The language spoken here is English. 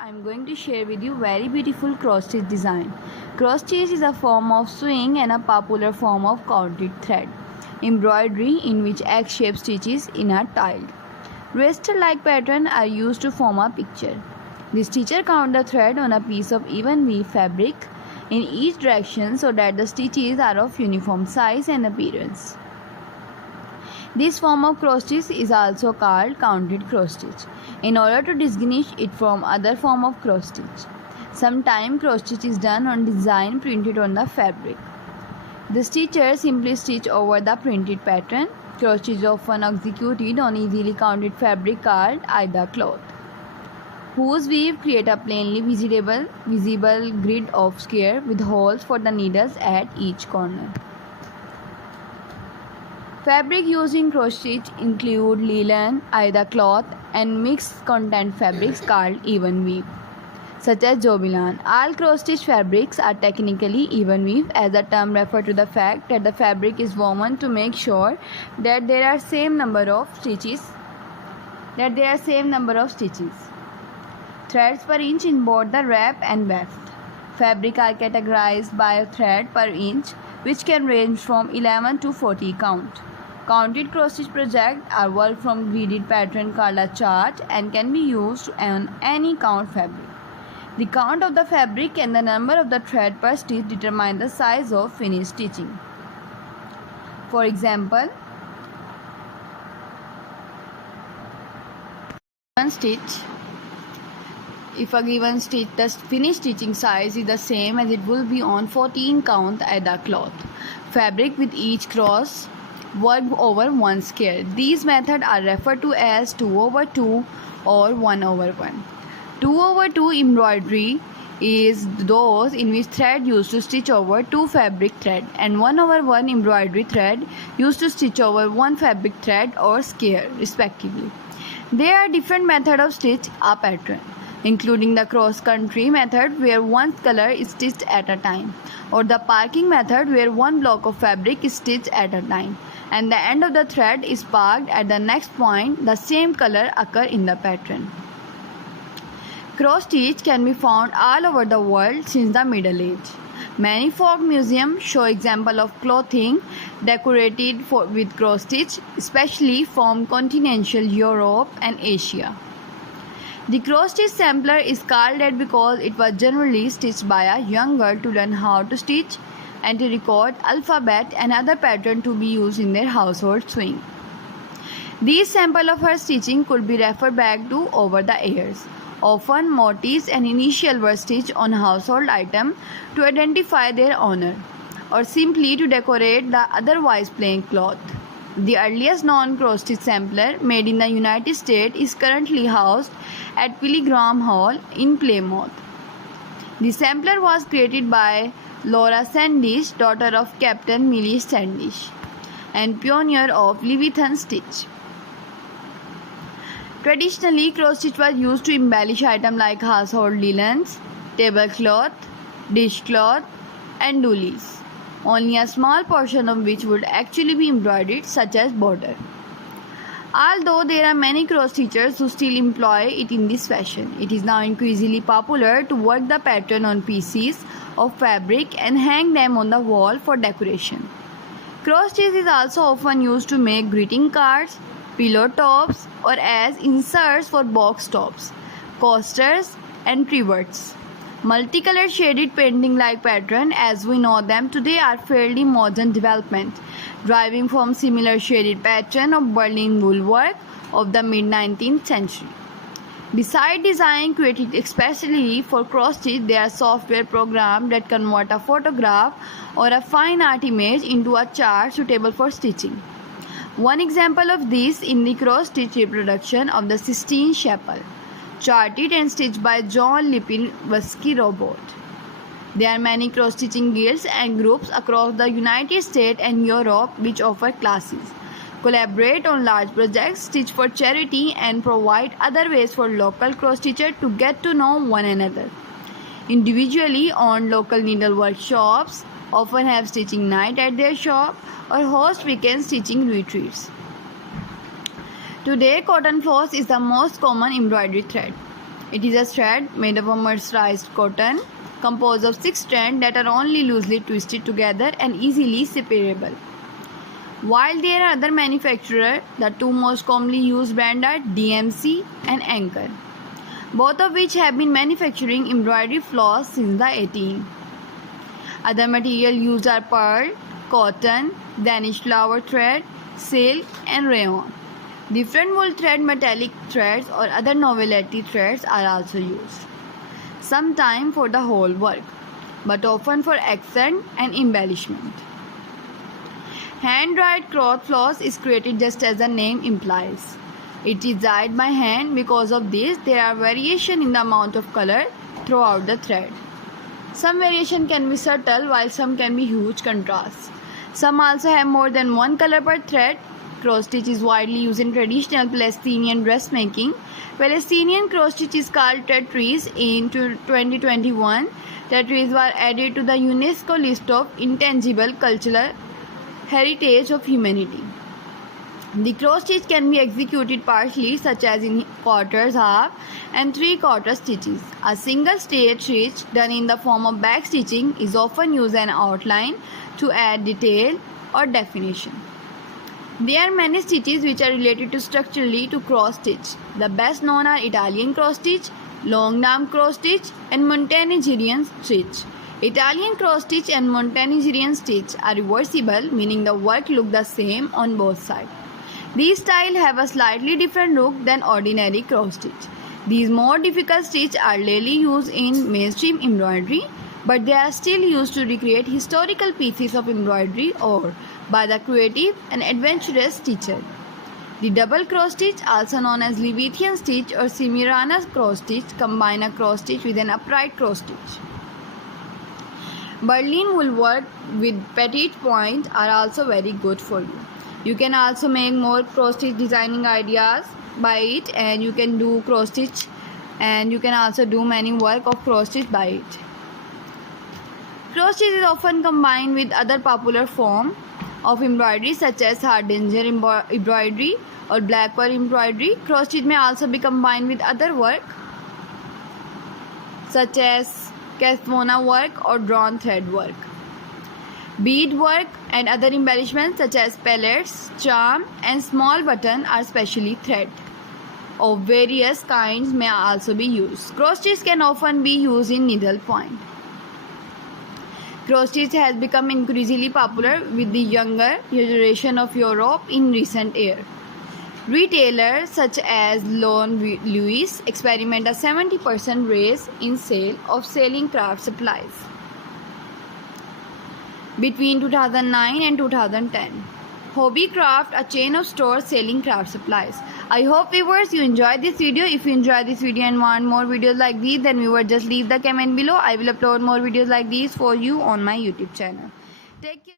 I'm going to share with you very beautiful cross stitch design. Cross stitch is a form of sewing and a popular form of counted thread embroidery in which egg-shaped stitches in are tiled. Raster-like patterns are used to form a picture. The stitcher count the thread on a piece of even weave fabric in each direction so that the stitches are of uniform size and appearance. This form of cross stitch is also called counted cross stitch in order to distinguish it from other form of cross stitch. Sometimes cross stitch is done on design printed on the fabric. The stitcher simply stitch over the printed pattern. Cross stitch is often executed on easily counted fabric called aida cloth, whose weave create a plainly visible grid of square with holes for the needles at each corner. Fabric used in cross stitch include linen, aida cloth, and mixed content fabrics called even weave, such as jobilan. All cross stitch fabrics are technically even weave, as the term refers to the fact that the fabric is woven to make sure that there are same number of stitches. Threads per inch in both the wrap and weft. Fabric are categorized by a thread per inch, which can range from 11 to 40 count. Counted cross stitch projects are worked from gridded pattern called a chart and can be used on any count fabric. The count of the fabric and the number of the thread per stitch determine the size of finished stitching. For example, if a given stitch, the finished stitching size is the same as it will be on 14 count aida cloth fabric with each cross worked over one square. These methods are referred to as 2/2 or 1/1. 2/2 embroidery is those in which thread used to stitch over two fabric thread, and 1/1 embroidery thread used to stitch over one fabric thread or square respectively. There are different methods of stitch a pattern, including the cross-country method where one color is stitched at a time, or the parking method where one block of fabric is stitched at a time, and the end of the thread is parked at the next point the same color occur in the pattern. Cross stitch can be found all over the world since the Middle Age. Many folk museums show examples of clothing decorated with cross stitch, especially from continental Europe and Asia. The cross stitch sampler is called that because it was generally stitched by a young girl to learn how to stitch and to record alphabet and other patterns to be used in their household sewing. These samples of her stitching could be referred back to over the years. Often motifs and initials were stitched on household items to identify their owner, or simply to decorate the otherwise plain cloth. The earliest known cross stitch sampler made in the United States is currently housed at Pilgrim Hall in Plymouth. The sampler was created by Laura Sandish, daughter of Captain Millie Sandish, and pioneer of Leviathan stitch. Traditionally, cross stitch was used to embellish items like household linens, tablecloth, dishcloth, and doilies, only a small portion of which would actually be embroidered, such as border. Although there are many cross stitchers who still employ it in this fashion, it is now increasingly popular to work the pattern on pieces of fabric and hang them on the wall for decoration. Cross stitch is also often used to make greeting cards, pillow tops, or as inserts for box tops, coasters, and trivets. Multicolored shaded painting-like patterns, as we know them today, are fairly modern development, deriving from similar shaded pattern of Berlin wool work of the mid-19th century. Besides design created especially for cross stitch, there are software programs that convert a photograph or a fine art image into a chart suitable for stitching. One example of this in the cross stitch reproduction of the Sistine Chapel, charted and stitched by John Lipinski Robot. There are many cross stitching guilds and groups across the United States and Europe which offer classes, collaborate on large projects, stitch for charity, and provide other ways for local cross stitchers to get to know one another. Individually owned local needlework shops often have stitching night at their shop or host weekend stitching retreats. Today, cotton floss is the most common embroidery thread. It is a thread made of a mercerized cotton composed of 6 strands that are only loosely twisted together and easily separable. While there are other manufacturers, the two most commonly used brands are DMC and Anchor, both of which have been manufacturing embroidery floss since the 18th. Other material used are pearl, cotton, Danish flower thread, silk, and rayon. Different wool thread, metallic threads, or other novelty threads are also used, sometimes for the whole work, but often for accent and embellishment. Hand-dyed cloth floss is created just as the name implies. It is dyed by hand. Because of this, there are variations in the amount of color throughout the thread. Some variation can be subtle, while some can be huge contrasts. Some also have more than one color per thread. Cross stitch is widely used in traditional Palestinian dressmaking. Palestinian cross stitch is called Tetris. In 2021, Tetris were added to the UNESCO list of intangible cultural heritage of humanity. The cross stitch can be executed partially, such as in quarters, half, and 3/4 stitches. A single straight stitch done in the form of back stitching is often used as an outline to add detail or definition. There are many stitches which are related to structurally to cross stitch. The best known are Italian cross stitch, long arm cross stitch, and Montenegrin stitch. Italian cross stitch and Montenegrin stitch are reversible, meaning the work looks the same on both sides. These styles have a slightly different look than ordinary cross stitch. These more difficult stitches are rarely used in mainstream embroidery, but they are still used to recreate historical pieces of embroidery or by the creative and adventurous stitcher. The double cross stitch, also known as Levitian stitch or Semiramis cross stitch, combine a cross stitch with an upright cross stitch. Berlin wool work with petite point are also very good for you. You can also make more cross stitch designing ideas by it, and you can do cross stitch, and you can also do many work of cross stitch by it. Cross stitch is often combined with other popular form of embroidery such as hardanger embroidery or black pearl embroidery. Cross stitch may also be combined with other work such as Cathvona work or drawn thread work. Bead work and other embellishments such as pellets, charm, and small button are specially thread of various kinds may also be used. Cross stitch can often be used in needle point. Cross stitch has become increasingly popular with the younger generation of Europe in recent years. Retailers such as Lone Louis experiment a 70% raise in sale of selling craft supplies between 2009 and 2010. Hobbycraft, a chain of stores selling craft supplies. I hope viewers you enjoyed this video. If you enjoyed this video and want more videos like these, then viewers just leave the comment below. I will upload more videos like these for you on my YouTube channel. Take care.